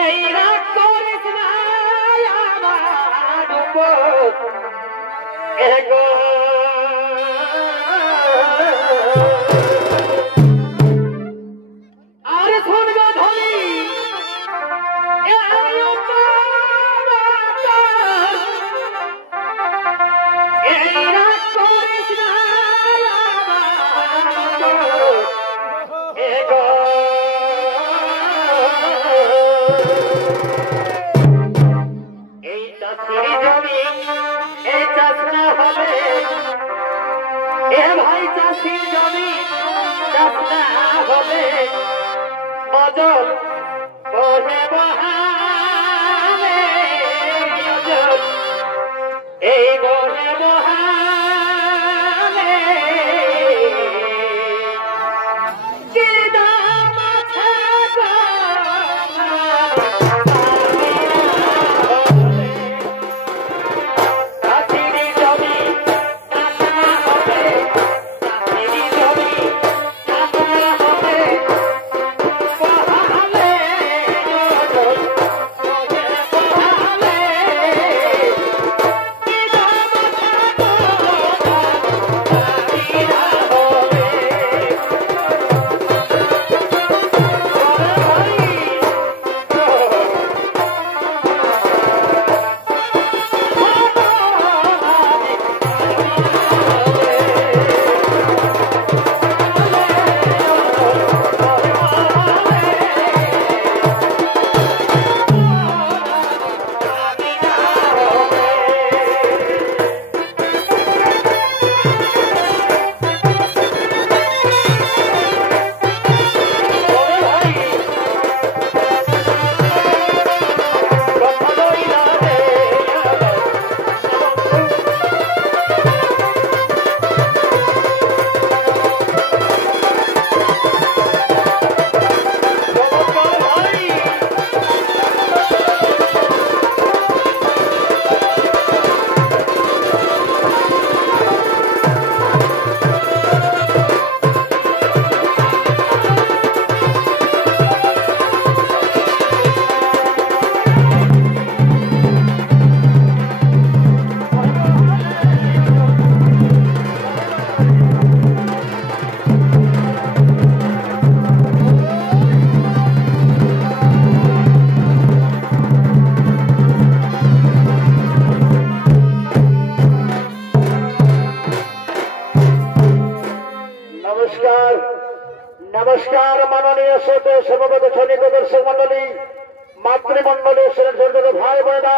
এই রাগ করিস না আমার উপর এগো আর শুনবো ধরি এই রাগ করিস না এগো এই চাষির জমি এই চাষ না হবে এ ভাই চাষির জমি চাষ না হবে অজল বহে বহাবে অজল এই বহে বহাবে কি দাম আছে গো नमस्कार माननीय श्रोते समबद्ध क्षणिक दर्शक मंडली मातृमंडली भाई बोनेरा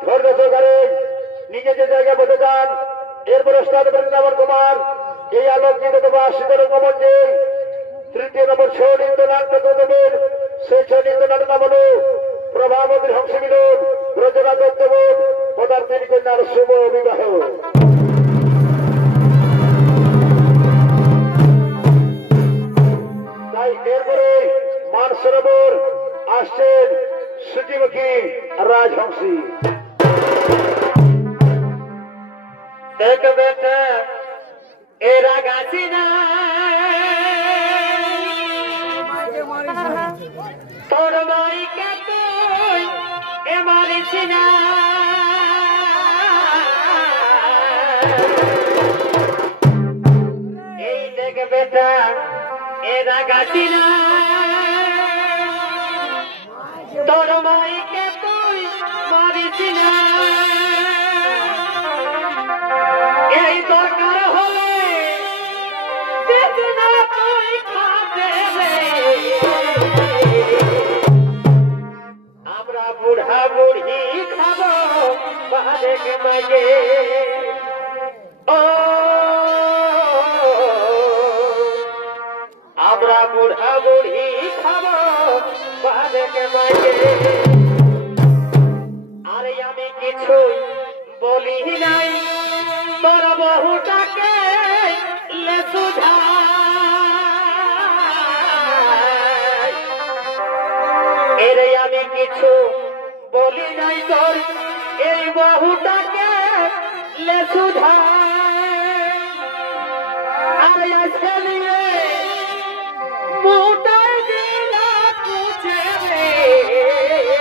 धैर्य सहकारे निजे जगह बसे जान वृंदावन कुमार ये आलोकित आशित रंगमंचे तृतीय नम्बर छो नृत्य नाट्य देवेर से छो नृत्य नाट्य नाम हल प्रभावती हंस मिलन रचना दत्तबोध पदार्थिनी कन्यार शुभ विवाह मानसरोवर आश्चर्य सूचीमुखी राजहंसी देख बेटा एरा गाछीना तोर बाई के तुई ए मारिछिना এই দেখ বেটা এরা গাছিনা তোর মাইকে তুই মারিছিনা এই দরকার হলে বেদনা তুই খাবে আমরা বুড়া বুড়ি খাবো বাদেক মাইকে ও আমরা বুড়া বুড়ি খাবো বাদেক মাইকে আরে আমি কিছুই বলি নাই তোর বহুটাকে লে সুধাই এরে আমি কিছু বলি নাই তোর এই বহুটাকে লে সুধাই আরে আজকে নিয়ে মুটাই দিলা তুঝে রে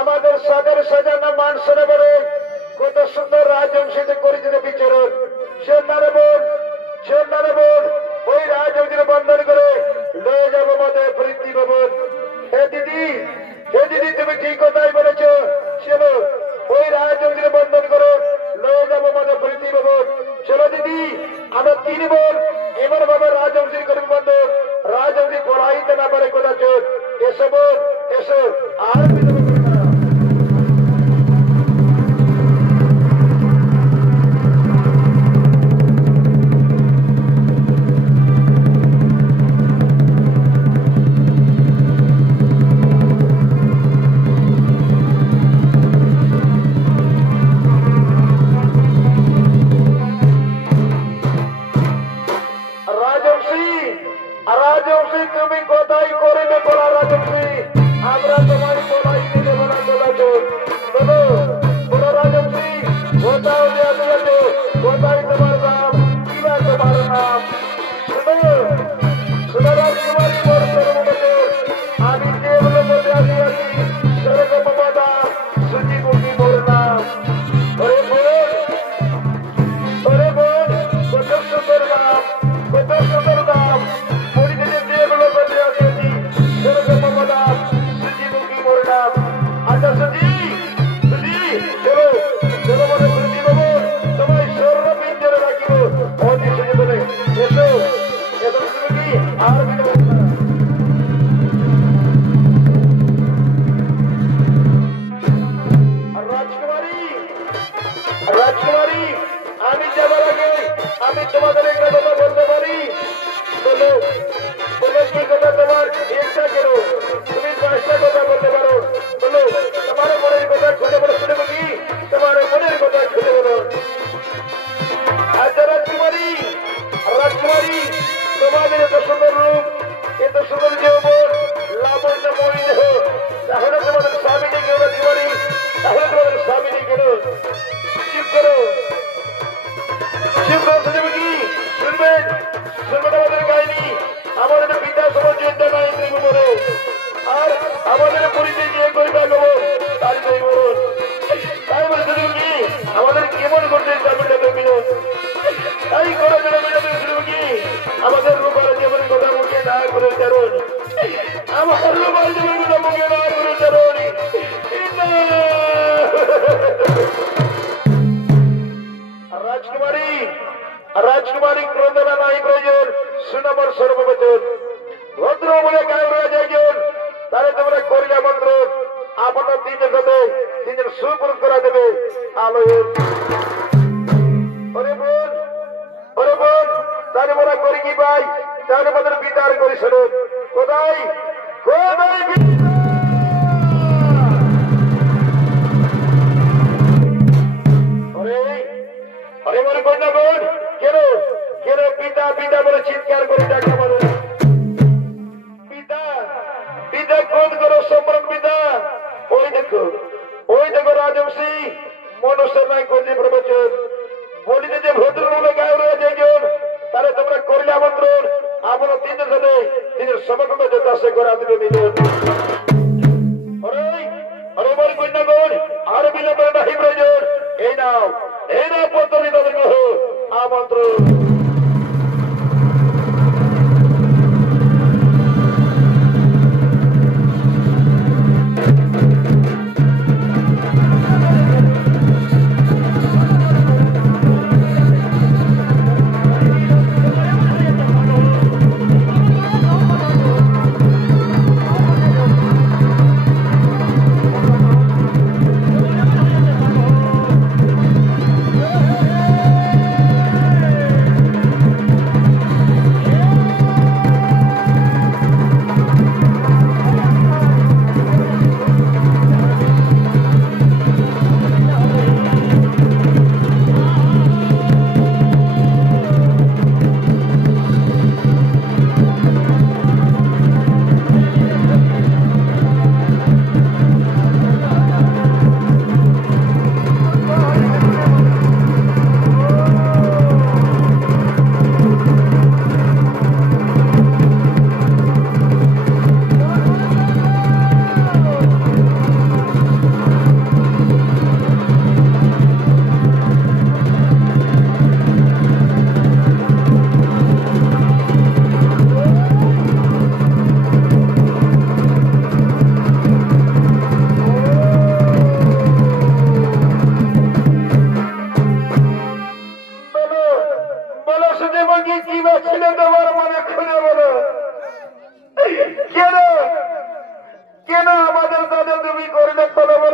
আমাদের সাগর সাজানো মান সরোবরে কত সুন্দর রাজবংশীতে করেছিল বিচরণ। সে নারবন ওই রাজবংশীর বন্ধন করে লয়ে যাবো মধ্যে বৃদ্ধি ভবন। হে দিদি তুমি ঠিক কথাই বলেছ। চলো ওই রাজবংশীর বন্ধন করো, লয়ে যাবো মধ্যে বৃদ্ধি ভবন। চলো দিদি আমরা 3 বোন এবার ভাবে রাজবংশীর করবি বন্ধন। রাজবংশী পড়াইতে না পারে কোথা চোর। এসো বোন এসো, আর রাজবংশী তুমি কোথায় করবে বলা রাজবংশী, আমরা তোমার কোথায় দিতে বলা চলাচো। বলো রাজবংশী কোথাও দেওয়া চলেছে, কোথায় তোমার নাম, কিবা তোমার নাম। শুনো রাজকুমারী বড় সর্বমতে আমি কেবল বলে আসিয়াছি সেরকম বাবা সুচিমুখী মোর নাম। ওরে বোন কত সুন্দর নাম, কত সুন্দর নাম। আচ্ছা সুজি চলো চলো বলে সুজি বাবু তোমায় স্বর্ণ পিঞ্জরে রাখিব। অনেক সুজি বলে এসো এসো সুজি আর রাজকুমারী আমি যাবার আগে আমি তোমাদের একটা কথা বলতে পারি। বলো বলো কি কথা তোমার একটা কেন, তুমি 5টা কথা বলতে পারো। বলো তোমার মনের কথা খুলে বলো, শুনবো কি তোমার মনের কথা খুলে বলো। আচ্ছা রাজকুমারী তোমাদের এত সুন্দর রূপ, এত সুন্দর যৌবন, লাবণ্যময়ী দেহ, তাহলে তোমাদের স্বামীটি কেউ রাজকুমারী, তাহলে তোমাদের স্বামীটি কেন। চুপ করো শুনবে কি শুনবেন আমাদের কাহিনী। আমাদের পিতা সমাজ যুদ্ধ নাই ত্রিভুবনে, আর আমাদের পরিচয় যে করিবা খবর তার সেই বলুন। তাই বলে শুধু কি আমাদের কেমন করতে চাপিটা মিলন, তাই করা যাবে মিলাতে শুধু কি আমাদের রূপার জীবনের কথা মুখে না করে চারণ, আমার রূপার জীবনের কথা মুখে না করে চারণ। রাজকুমারী ক্রোধনা নাই প্রয়োজন, সুনমর সর্ববেতন ভদ্র বলে গায়ে রয়ে যাইজন। তাহলে তোমরা করিয়া মন্ত্র আপনার 3 সাথে 3 সুপুর করা দেবে আলোয়। ওরে বোন তাহলে মোরা করি কি পাই, তাহলে আমাদের পিতার করি শুনুন। কোথায় কোথায় আরে মনে কর না বোন, কেন কেন পিতা পিতা বলে চিৎকার করে ডাকা বলো। পিতা পিতা কোন করো সম্ভ্রম পিতা। ওই দেখো রাজবংশী মনুষ্য নাই করছে প্রবচন বলিতে যে ভদ্র বলে গায়ে রয়ে যাইজন। তাহলে তোমরা করলে আমন্ত্রণ আপনার 3 সাথে 3 সমগ্র যেটা সে করা দিবে মিলন। আরে মনে কর না বোন, আর বিলম্ব নাহি প্রয়োজন। এই নাও পদ্ধতি তাদের কহ আমন্ত্রণ।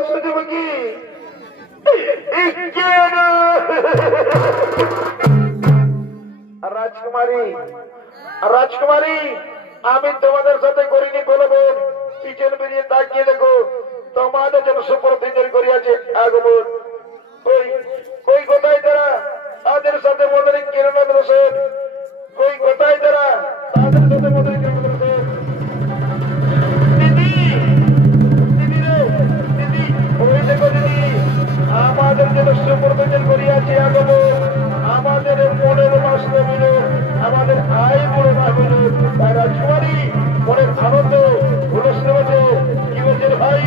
সূর্যমুখী রাজকুমারী রাজকুমারী আমি তোমাদের সাথে করিনি বলবো পিছন বেরিয়ে তাকিয়ে দেখো তোমাদের জন্য সুপ্রতিজ্ঞা করিয়াছে আগমন কই কোথায় তারা তাদের সাথে মনে কিরণ দর্শন কই কোথায় তারা তাদের সাথে মনে কিরণ দর্শন দিদি দিদি রে দিদি ওই দেখো দিদি আমাদের জন্য সুপ্রতিজ্ঞা করিয়াছে আগমন আমাদের মনের মাস মিল আমাদের আয় বড় না হইল রাজকুমারী মনের আনন্দ উল্লাসে বসে কি বলছেন ভাই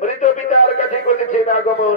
মৃত পিতার কাছে করেছেন আগমন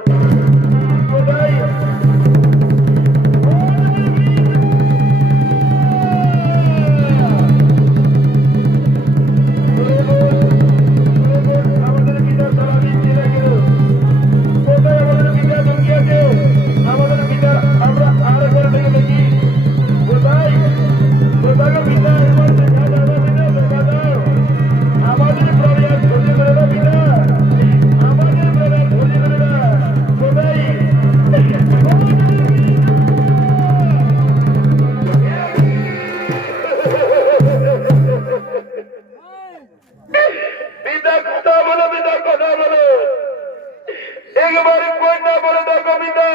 একবার কন্যা বলে দাও কবিতা,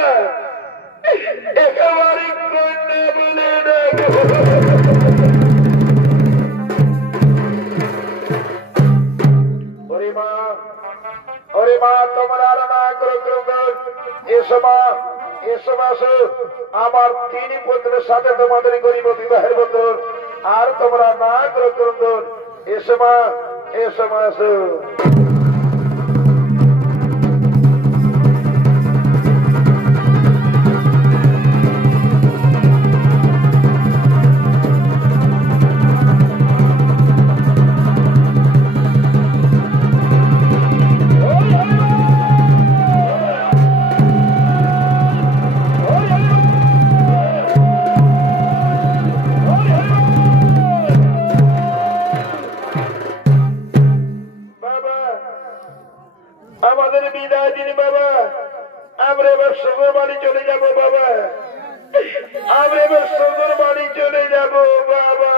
একেবারে কন্যা বলে দাও। ওরে মা তোমার আর না করো ক্রন্দন, এসো মা এসো আসো, আমার 3 পুত্রের সাথে তোমাদের গরিব বিবাহের বন্ধন, আর তোমরা না করো ক্রন্দন, এসো মা এসো মা এসো। আমাদের বিদায় দিন বাবা, আমরা এবার শ্বশুর বাড়ি চলে যাব বাবা, আমরা এবার শ্বশুর বাড়ি চলে যাব বাবা।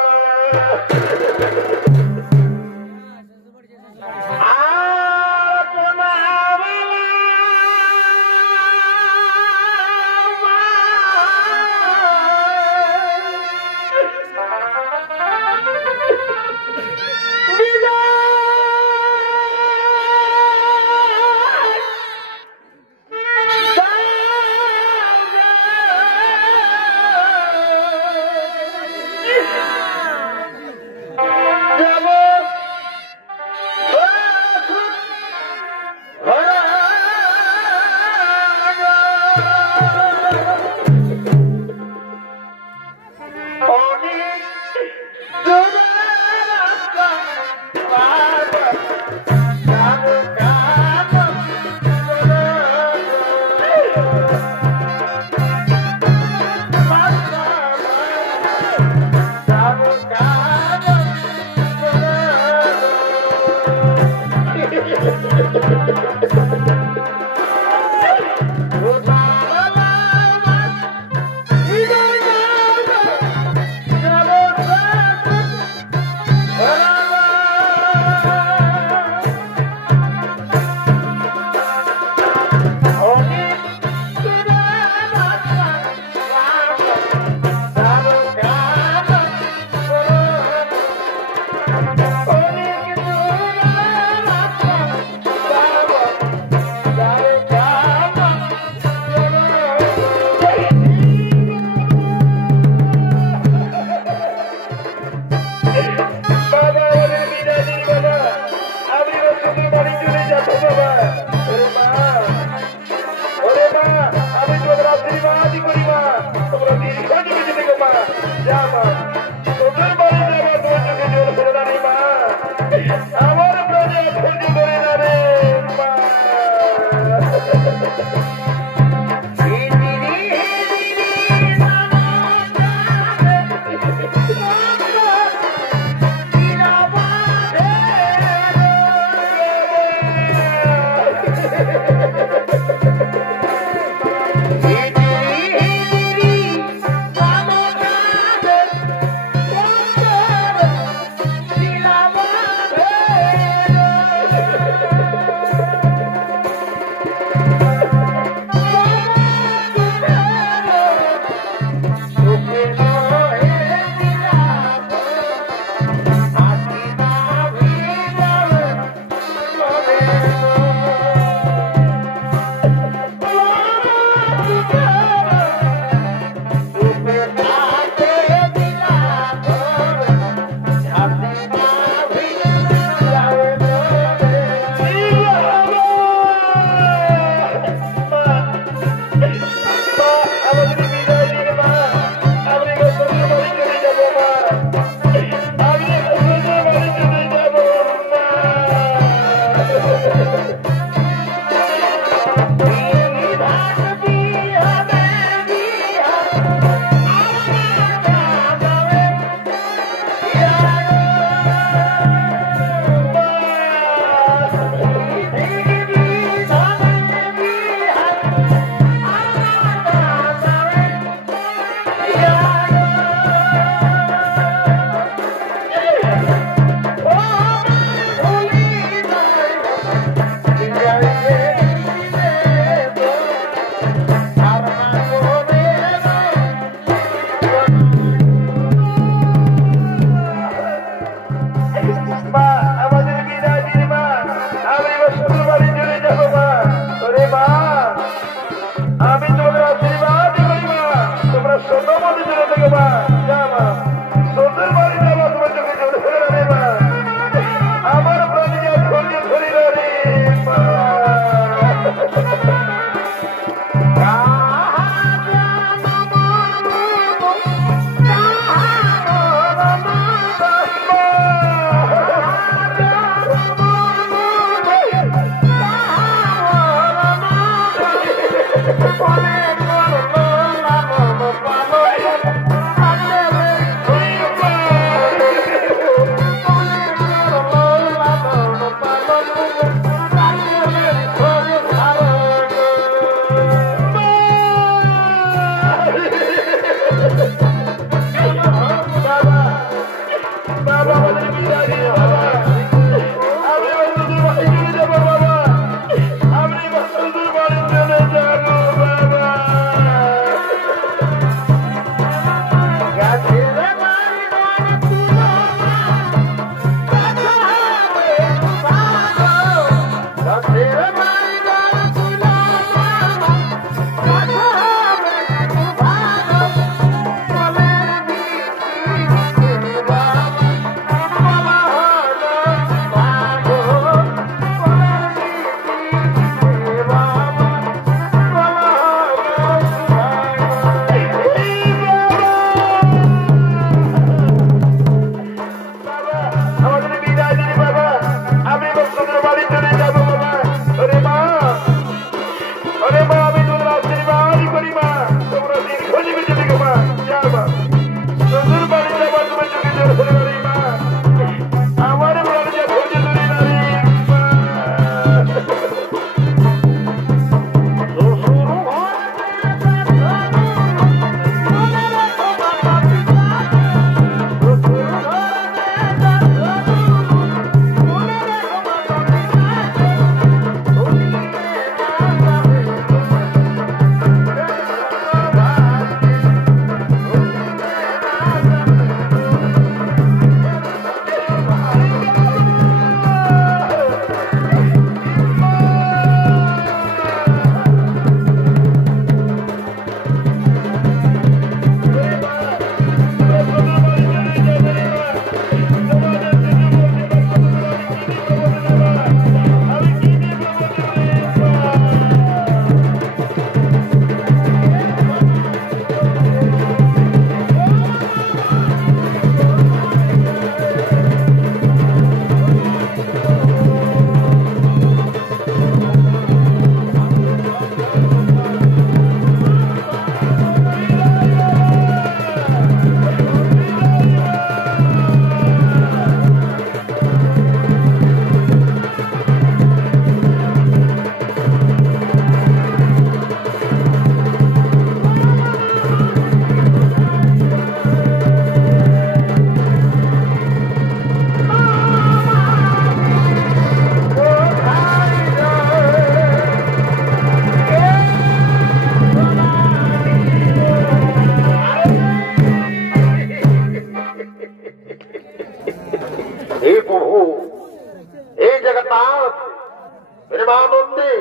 प्रेमानंदे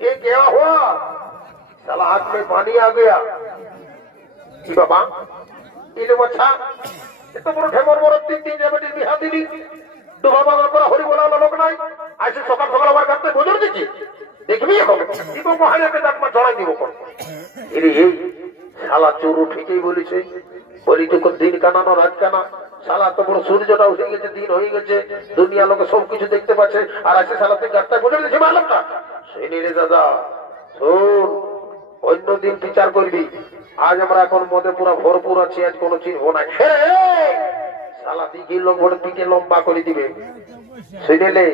ये क्या हुआ? साला हाथ में पानी आ गया कि बाबा इले बच्चा ये तो बड़ ढेमर बड़ तीन तीन जबटी बिहा दिली तो बाबा बाबा हरि बोला लोक নাই आज সকাল সকাল আমার কাছে বুঝুর দিছি দেখবি এখন কি তো মহালে কে দাঁত মা জড়াই দিব কোন এরে এই শালা চোরু ঠিকই বলিছে বলি তো কোন দিন কানা না রাত কানা শালা তো বড় সূর্যটা উঠে গেছে দিন হয়ে গেছে দুনিয়া লোকে সব কিছু দেখতে পাচ্ছে আর আছে শালা তুই গাটটা বুঝুর দিছি মালুম না শুনি রে দাদা শুন অন্য দিন বিচার করবি আজ আমরা এখন মধ্যে পুরো ভরপুর আছি আজ কোনো চিনব না শালা দিকে লোক ভোট পিঠে লম্বা করে দিবে শুনেলে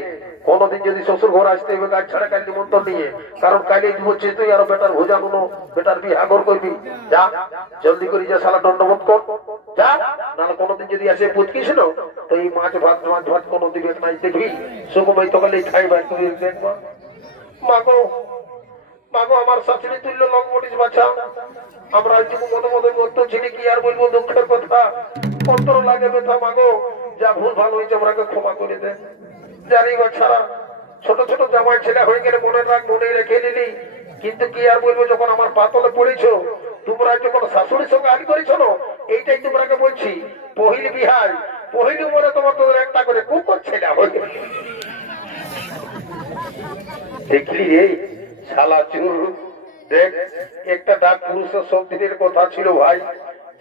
কোনদিন যদি শ্বশুর ঘর আসতে হবে কাজ ছাড়া কাল নিমন্ত্রণ নিয়ে কারণ কালে বলছে তুই আরো বেটার ভোজানো বেটার বিহাগর করবি যা জলদি করে যা শালা দণ্ডবোধ কর যা নাহলে কোনদিন যদি আসে পুতকিস না তো এই মাছ ভাত কোনো দিবে নাই দেখবি সুকুমাই তো কালে খাইবার তুই দেখবা মাগো মাগো আমার শাশুড়ি তুল্য লোক বলিস বাচ্চা আমরা আজকে মনে মনে করতে ছিলি কি আর বলবো দুঃখের কথা অন্তর লাগে ব্যথা মাগো যা ভুল ভালো হয়েছে আমরাকে ক্ষমা করে দে জানি বাচ্চারা ছোট ছোট জামাই ছেলে হয়ে গেলে মনে রাখ মনে রেখে নিলি কিন্তু কি আর বলবো যখন আমার পাতলে পড়েছো তোমরা যখন শাশুড়ির সঙ্গে আগে করেছো না এইটাই তোমরাকে বলছি পহিলি বিহার পহিলি মনে তোমার তোদের একটা করে কুকুর ছেলে হয়ে দেখলি এই শালা চুর দেখ একটা ডাক পুরুষের সব দিনের কথা ছিল ভাই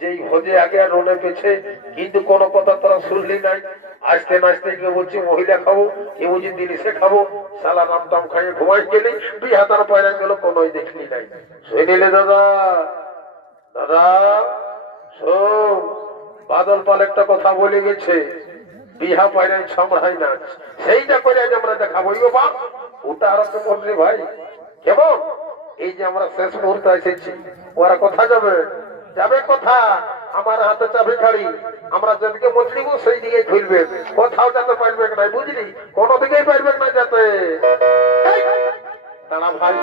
যেই ভোজে আগে আর রোনে পেছে, কিন্তু কোনো কথা তোরা শুনলি নাই। আসতে নাচতে কেউ বলছি মহিলা খাবো, কেউ বলছি জিনিসে খাবো, সালা নাম টাম খাইয়ে ঘুমাই গেলি, বিহা তার পায়রা গেল, কোনো দেখলি নাই। শুনিলে দাদা, দাদা শোন, বাদল পাল একটা কথা বলে গেছে, বিহা পায়রায় ছমড়াই নাচ, সেইটা করে আজ আমরা দেখাবো। বাবা ওটা আরো তো বললি ভাই কেমন, এই যে আমরা শেষ মুহূর্তে এসেছি, ওরা কথা যাবে, যাবে কথা, আমার হাতে চাবি খাড়ি, আমরা যেদিকে মছলিব সেই দিকে খুলবে, কোথাও যেতে পারবে না, বুঝলি, কোনো দিকেই পারবে না যেতে। দাঁড়া ভাই,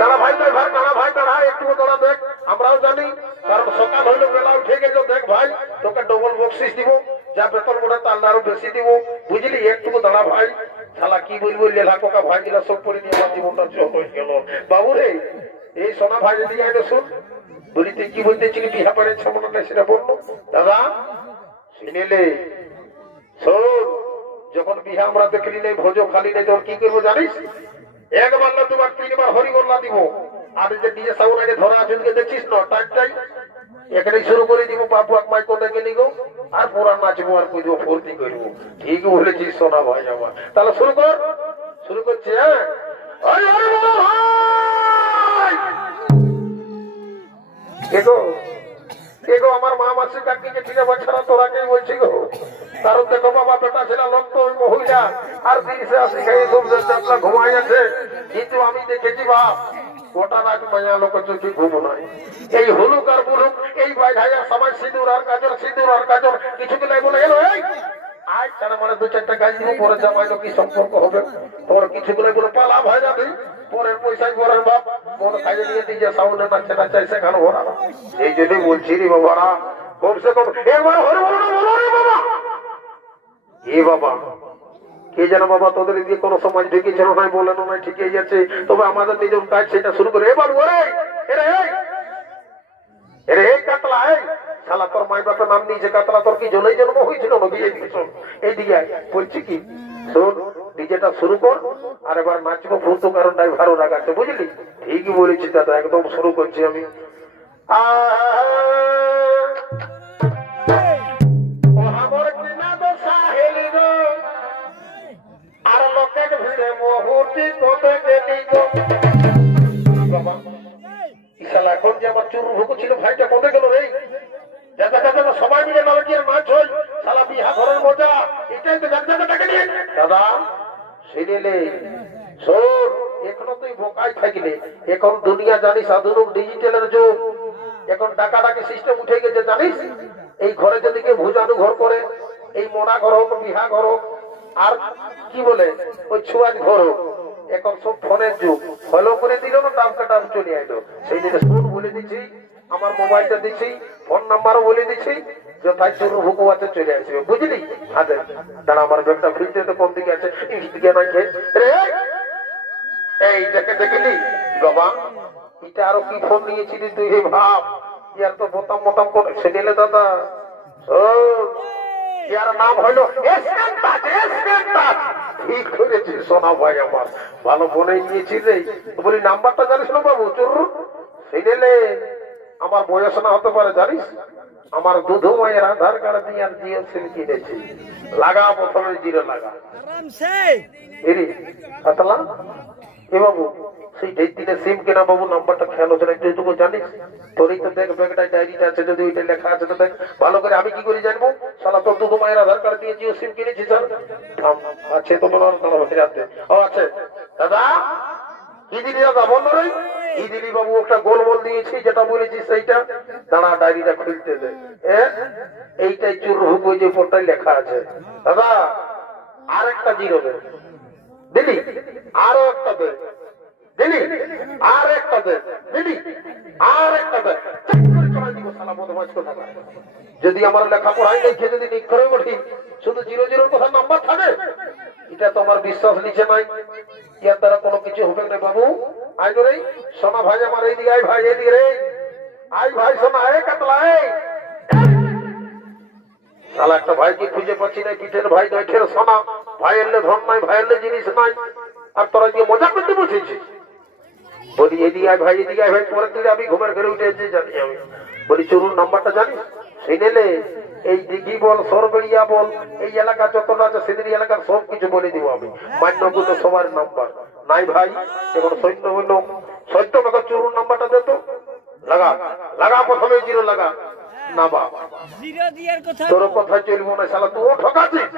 দাঁড়া ভাই, ভাই দাঁড়া, ভাই দাঁড়া, একটু দাঁড়া দেখ, আমরাও জানি, কারণ সকাল হইলো, বেলা উঠে গেল, দেখ ভাই তোকে ডবল বক্সিস দিব, যা বেতন মোটা তার আরো বেশি দিব, বুঝলি, একটু দাঁড়া ভাই। শালা কি বলবো, লেলা কোকা ভাই গিলা সব পরে নিয়ে আমার জীবনটা চোখ হয়ে গেল। বাবু রে, এই সোনা ভাই যদি আইলো শুন, বলি তুই কি বলতেছিলি, বিহা পারে ছমনা নাই সেটা বললো। দাদা শুনিলে শোন, যখন বিহা আমরা দেখলি নাই, ভোজ খালি নাই, তখন কি করবো জানিস, একবার না দুবার তিনবার হরিবল্লা দিব, আর যে ডিজে সাউন্ড আগে ধরা আছে দেখছিস না, টাইমটাই এখানেই শুরু করে দিব, বাবু এক মাই কোথায় গেলি গো, আর পুরা নাচবো, আর কই দিব, ফুর্তি করবো। ঠিক বলেছিস সোনা ভাই আমার, তাহলে শুরু কর, শুরু করছে। হ্যাঁ এগো আমার মা মাসি কাকিকে চিনে বাচ্চারা তোরাকেই বলছি গো, কারণ দেখো বাবা বেটা ছিল লক্ষ্য ওই মহিলা, আর দিশে আসি খাই সব আপনার ঘুমাই আছে, কিন্তু আমি দেখেছি বাপ গোটা রাত মায়া লোক চোখে ঘুমো নাই, এই হলুক আর বুলুক, এই বাইরে সবাই সিঁদুর আর কাজর, সিঁদুর আর কাজর, কিছু কি নাই বলে এলো, এই আজ তারা মানে দু চারটা গাছ দিব, পরে জামাইলো কি সম্পর্ক হবে, তোর কিছু গুলো বলে পালা ভাই যাবে, পরের পয়সায় পরের বাপ মন খাইয়ে দিয়ে দিয়ে সাউন্ডে নাচে না চাই সেখানে ওরা, এই জন্যই বলছি রে বাবারা, কমসে কম একবার হরে বলো না, বলো রে বাবা। এ বাবা কে যেন বাবা তোদের দিয়ে কোনো সমাজ ঢুকেছিল নাই, বলে নাই, ঠিকই আছে, তবে আমাদের নিজের কাজ সেটা শুরু করে। এ বাবু ওরে, এরে এরে এই কাতলা, এই শালা তোর মাই বাপের নাম নিয়েছে কাতলা, তোর কি জলেই জন্ম হয়েছিল না বিয়ে দিয়েছ, এই দিকে বলছি কি শোন, ডিজেটা শুরু কর, আর এবার নাচবো ফুর্তো, কারণ ড্রাইভারও রাখাচ্ছে, বুঝলি, ঠিকই বলেছি দাদা, একদম শুরু করছি আমি। আর লোকের ভিড়ে মুহূর্তে কোটে গেলি গো বাবা, ইশালা এখন যে আমার চুর ভুকু ছিল ভাইটা কোটে গেল রে, যাতে যাতে সবাই মিলে নালকির নাচ হয়, শালা বিহা ঘরের মজা, এটাই তো জায়গাটাকে নিয়ে। দাদা শুনিলে শোন, এখনো তুই বোকাই থাকিলে, এখন দুনিয়া জানিস আধুনিক ডিজিটালের যুগ, এখন ডাকাডাকি সিস্টেম উঠে গেছে জানিস, এই ঘরে যদি কেউ ভুজানু ঘর করে, এই মোড়া ঘর হোক, বিহা ঘর হোক, আর কি বলে ওই ছুয়াজ ঘর হোক, এখন সব ফোনের যুগ, ফলো করে দিল না, দাম কাটাম চলে আইলো, সেই জন্য ফোন বলে দিচ্ছি, আমার মোবাইলটা দিচ্ছি, ফোন নাম্বারও বলে দিচ্ছি, যথায় চুর ভুকু আছে চলে আসবে, বুঝলি। আচ্ছা দাঁড়া, আমার ব্যাগটা ফিরতে তো কোন দিকে আছে, দিকে নাই, এই দেখে দেখলি বাবা, এটা আরো কি ফোন নিয়েছিলি তুই, হে ভাব, ইয়ার তো বোতাম বোতাম করে ছেড়ে দাদা, ইয়ার নাম হইলো ঠিক করেছি সোনা ভাই আমার, ভালো ফোনে নিয়েছি রে, বলি নাম্বারটা জানিস না বাবু, চুর ছেড়ে, আমার বয়স না হতে পারে জানিস, আমার দুধু মায়ের আধার কার্ড দিয়ে আর জিও সিম কিনেছি, লাগা প্রথমে জিরো লাগা পাতলা। এ বাবু সেই দিনে সিম কেনা বাবু, নাম্বারটা খেয়াল হচ্ছে না, যেটুকু জানিস তোরই তো দেখ ব্যাগটায় ডায়েরিটা আছে, যদি ওইটা লেখা আছে তো দেখ ভালো করে, আমি কি করে জানবো, শালা তোর দুধু মায়ের আধার কার্ড দিয়ে জিও সিম কিনেছি স্যার, আছে তো রাতে, ও আছে দাদা, কি দিলি দাদা বন্ধ রে, কি দিলি বাবু, একটা গোলমোল দিয়েছি যেটা বলেছি সেইটা, দাঁড়া ডায়েরিটা খুলতে দে, এইটাই চুর হুক, ওই যে উপরটাই লেখা আছে দাদা, আর একটা জিরো দে দিলি, আরো একটা দে দিলি, আর একটা দে দিলি, আর একটা দে, যদি আমার লেখাপড়াই দেখে যদি নিক্ষরে বলি শুধু জিরো জিরোর কথা নাম্বার থাকে, এটা তো আমার বিশ্বাস নিচে নাই, ইয়ার দ্বারা কোনো কিছু হবে না বাবু। আই রে সোনা ভাই আমার, এই দিকে আই ভাই, এই দিকে রে আই ভাই, সোনা এ কাতলা, তাহলে একটা ভাইকে খুঁজে পাচ্ছি না, পিঠের ভাই নয়ঠের সোনা, ভাই এলে ধন নাই, ভাই এলে জিনিস নাই, আর তোরা গিয়ে মজা করতে বসেছিস, বলি এদিকে আয় ভাই, এদিকে আয় ভাই। পরের দিকে আমি ঘুমের ঘরে উঠে এসে জানি আমি বলি চুরুর নাম্বারটা জানিস? শুনেলে এই দিঘি বল, সরবেড়িয়া বল, এই এলাকা যতটা আছে সিঁদুরি এলাকার সব কিছু বলে দিব আমি। মান্যগুলো সবার নাম্বার নাই ভাই। এখন সৈন্য হইল সত্য টাকা চুরুর নাম্বারটা দে তো। লাগা লাগা, প্রথমে জিরো লাগা না বাবা, তোর কথা চলবো না শালা, তুই ঠকাচ্ছিস।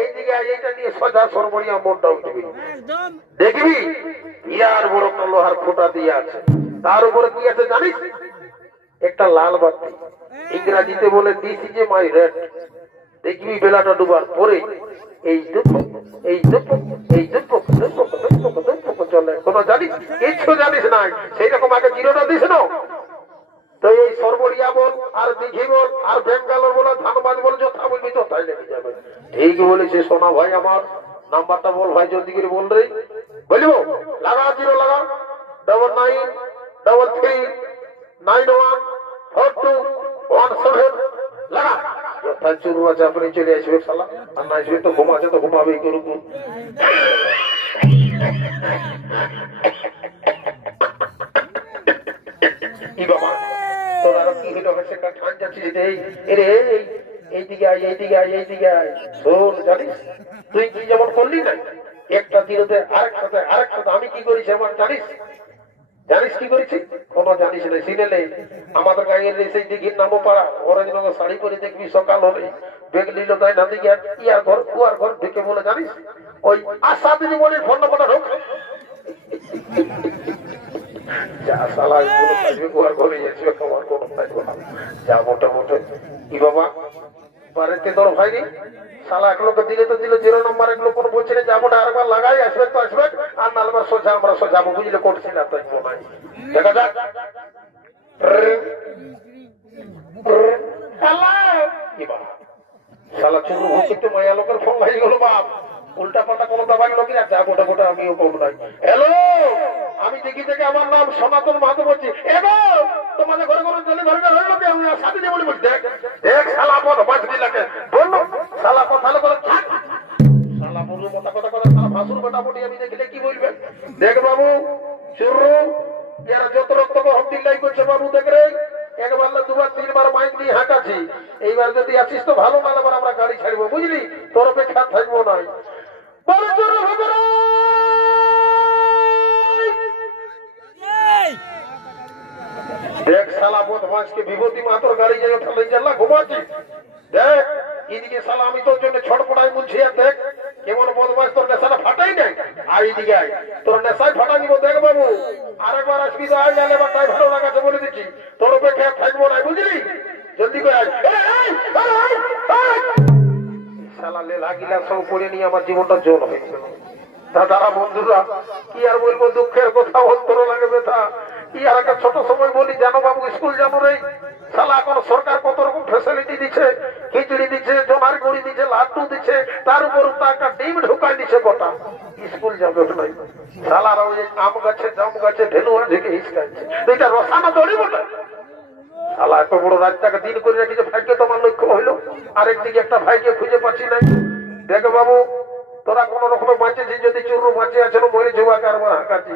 এইদিকে এইটা নিয়ে সোজা সরবরিয়া মোড়টা উঠবি, দেখবি ইয়ার বড় একটা লোহার খোঁটা দিয়ে আছে, তার উপরে কি আছে জানিস? একটা লাল বাতি, ইংরাজিতে বলে দিস ইজ মাই রেড। দেখবি বেলাটা ডুবার পরে এই দুপুক এই দুপুক এই দুপুক দুপুক দুপুক দুপুক চলে। কোনো জানিস? কিচ্ছু জানিস নাই। সেই রকম আগে জিরোটা দিস না। তো এই সরবরিয়া বল আর দিঘি বল আর বেঙ্গালোর বল আর ধানবাদ বল, যথা বলবি তথাই লেগে যাবে। ঠিক বলেছে সোনা ভাই আমার। নাম্বারটা বল ভাই, জলদি করে বল রে। বলিব লাগা, জিরো লাগা, 9993914217 লাগা। যথা চুরু আছে আপনি চলে আসবে শালা, আর না আসবে তো ঘুমাচ্ছে তো ঘুমাবেই করুক। কি বাবা তোর আরো কি হলো? ঠান যাচ্ছিস এইদিকে আয়, এইদিকে আয়, এইদিকে আয়। শোন জানিস তুই কি যেমন করলি না, একটা দিনতে আরেকটাতে আরেকটাতে আমি কি করেছি আমার জানিস? জানিস কি করেছি? কোনো জানিস না। সিনেলে আমাদের গাঁয়ের সেই দিঘির নামও পাড়া, অরেঞ্জনগর শাড়ি পরে দেখবি সকাল হলে বেগ নিল তাই না দিকে ইয়ার ঘর কুয়ার ঘর ঢুকে বলে জানিস ওই আশা দিদি বলে ফোন নাম্বারটা ঢোক। যা শালা কুয়ার ঘরে আসবে, তোমার কোনো থাকবে না। যা মোটে মোটে কি বাবা বাড়িতে তোর ভাইনি শালা এক লোক দিলে তো দিল জিরো নম্বর, এক লোক কোনো বলছে না যাবো আরেকবার লাগাই আসবে তো আসবে, আর নালবার সোজা আমরা সোজাবো বুঝলে করছি না তো নাই। দেখা যাক শালা চুরু ভোগ করতে মায়া লোকের ফোন হয়ে গেল বাপ। উল্টা পাল্টা কোনো দাবাই লোক না, যা গোটা গোটা আমিও করবো নাই। হ্যালো, আমি দেখি থেকে আমার নাম সনাতন মাহাতো বলছি। এগো তোমাদের ঘরে কোনো জলে ধরবে হয়ে লোকে আমি সাথে যে বলি বলছি দেখ দেখ শালা পদ 5 দিন লাগে বললো শালা কথা বলে থাক শালা বললো কথা কথা কথা শালা ভাসুর মোটামুটি আমি দেখলে কি বলবেন? দেখ বাবু চুরু এরা যত রক্ত হমদিল্লাই করছে বাবু, দেখ রে একবার না দুবার তিনবার মাইক দিয়ে হাঁকাছি। এইবার যদি আসিস তো ভালো, না এবার আমরা গাড়ি ছাড়বো বুঝলি, তোর অপেক্ষা থাকবো নাই। দেখ শালা বদমাসকে বিভূতি মাতর গাড়ি জায়গা ফেলে চাল্লা ঘুমাচ্ছি। দেখ এদিকে শালা আমি তোর জন্য ছটপটাই বলছি, আর দেখ কেমন বদমাস, তোর নেশাটা ফাটাই নাই। আর এদিকে আয়, তোর নেশায় ফাটা দিব। দেখ বাবু আরেকবার আসবি তো আয়, গেলে এবার তাই ভালো লাগাতে বলে দিচ্ছি, তোর অপেক্ষা থাকবো না বুঝলি। জলদি করে আয়। শালা লেলা গিলা সব পড়ে নিয়ে আমার জীবনটা জল হয়ে গেল। দাদারা বন্ধুরা কি আর বলবো, দুঃখের কথা অন্তর লাগে ব্যথা। কি আর একটা ছোট সময় বলি জানো বাবু, স্কুল যাবো রে শালা এখন সরকার কত রকম ফ্যাসিলিটি দিচ্ছে, খিচুড়ি দিচ্ছে, জোনার গুড়ি দিচ্ছে, লাড্ডু দিচ্ছে, তার উপর একটা ডিম ঢুকাই দিচ্ছে গোটা। স্কুল যাবে নাই শালারা ওই আম গাছে জাম গাছে ঢেলুয়া ঢেকে হিসকাচ্ছে, দুইটা রসানা দড়ি বলে শালা এত বড় রাজটাকে দিন করে রেখেছে। ভাগ্য তোমার লক্ষ্য হইলো, আরেকদিকে একটা ভাইকে খুঁজে পাচ্ছি নাই। দেখো বাবু তোরা কোন রকম বাঁচেছিস, যদি চুরু বাঁচে আছে মরে জুয়া কারবার হাঁকাচ্ছি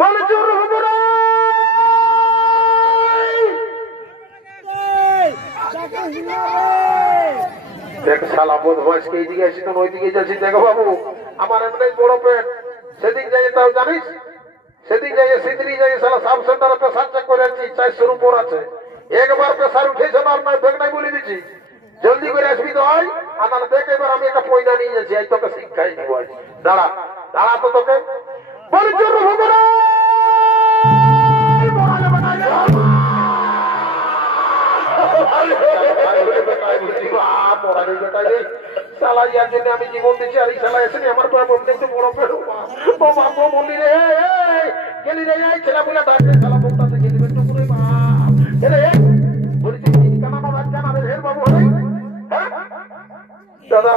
বলে চুরু হবো না। দেখ শালা বদমাইশকে এইদিকে আসি তো ওইদিকে যাচ্ছি। দেখো বাবু আমার এমনি বড় পেট, সেদিন যাই তাও জানিস, সেদিন যাই সিঁদুরি যাই শালা সাব সেন্টারে প্রেসার চেক করে আছি, 400-র উপর আছে। একবার প্রেসার উঠেছে না, নাই বেগ নাই বলে দিচ্ছি। জলদি করে আসবি তো হয়, আর তাহলে দেখ এবার আমি একটা পয়দা নিয়ে যাচ্ছি, এই তোকে শিক্ষাই দিব। দাঁড়া দাঁড়া তো তোকে বলি চুরু হবো না। আমি জীবন দিচ্ছি আর এই শালা এসে আমার বড় পেড়ো বললি রে গেলি রে ছেলা বলে ডাকবে শালা বোকটাতে গেলি টুকুরে দাদা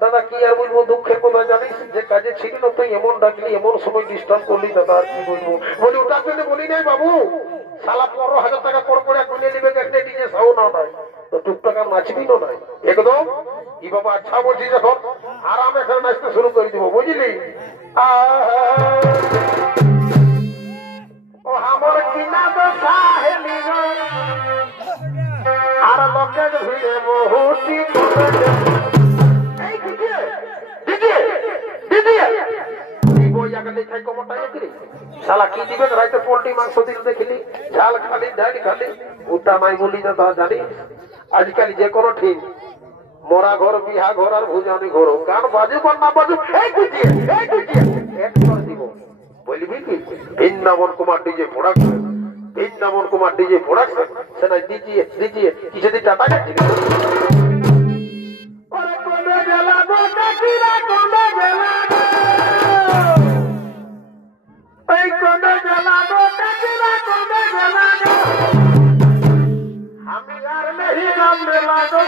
দাদা কি আর বলবো, দুঃখের কথা জানিস, যে কাজে ছিল না তুই এমন ডাকলি, এমন সময় ডিস্টার্ব করলি দাদা, আর কি বলবো। বলি ওটা পেলে বলি নাই বাবু, শালা 15,000 টাকা পর করে গুনে নিবে, একটা ডিজে সাউন্ড নাই তো টুকটাকা নাচবি না নাই একদম। কি বাবা আচ্ছা বলছি, যখন আরামে এখানে নাচতে শুরু করে দিব বুঝলি। না তো সাহেলি গো আর লোকের ভিড়ে বহুটি শালা কি দিবেন রাইতে পোল্ট্রি মাংস দিল দেখিলি ঝাল খালি ডাল খালি উঠা নাই বলি না তা জানি আজকাল যে কোনো ঠিক মরা ঘর বিহা ঘর আর ভুজানি ঘর গান বাজু বা না বাজু এই বুঝিয়ে এক করে দিব বলবি কি Brindaban Kumar DJ production Brindaban Kumar DJ production সেটা দিজিয়ে কিছুদিন টাকা গেছি আমি আর नहीं नाम में लागो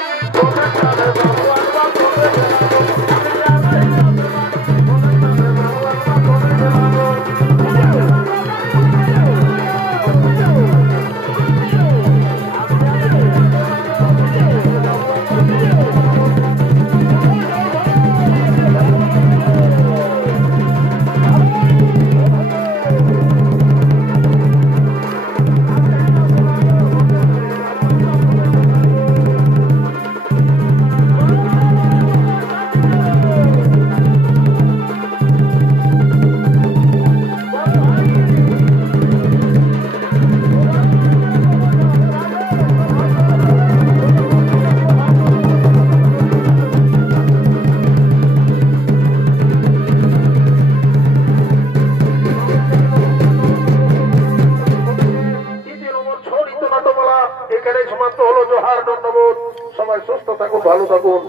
এখানে সমাপ্ত হলো জোহার ধন্যবাদ সবাই সুস্থ থাকুন ভালো থাকুন।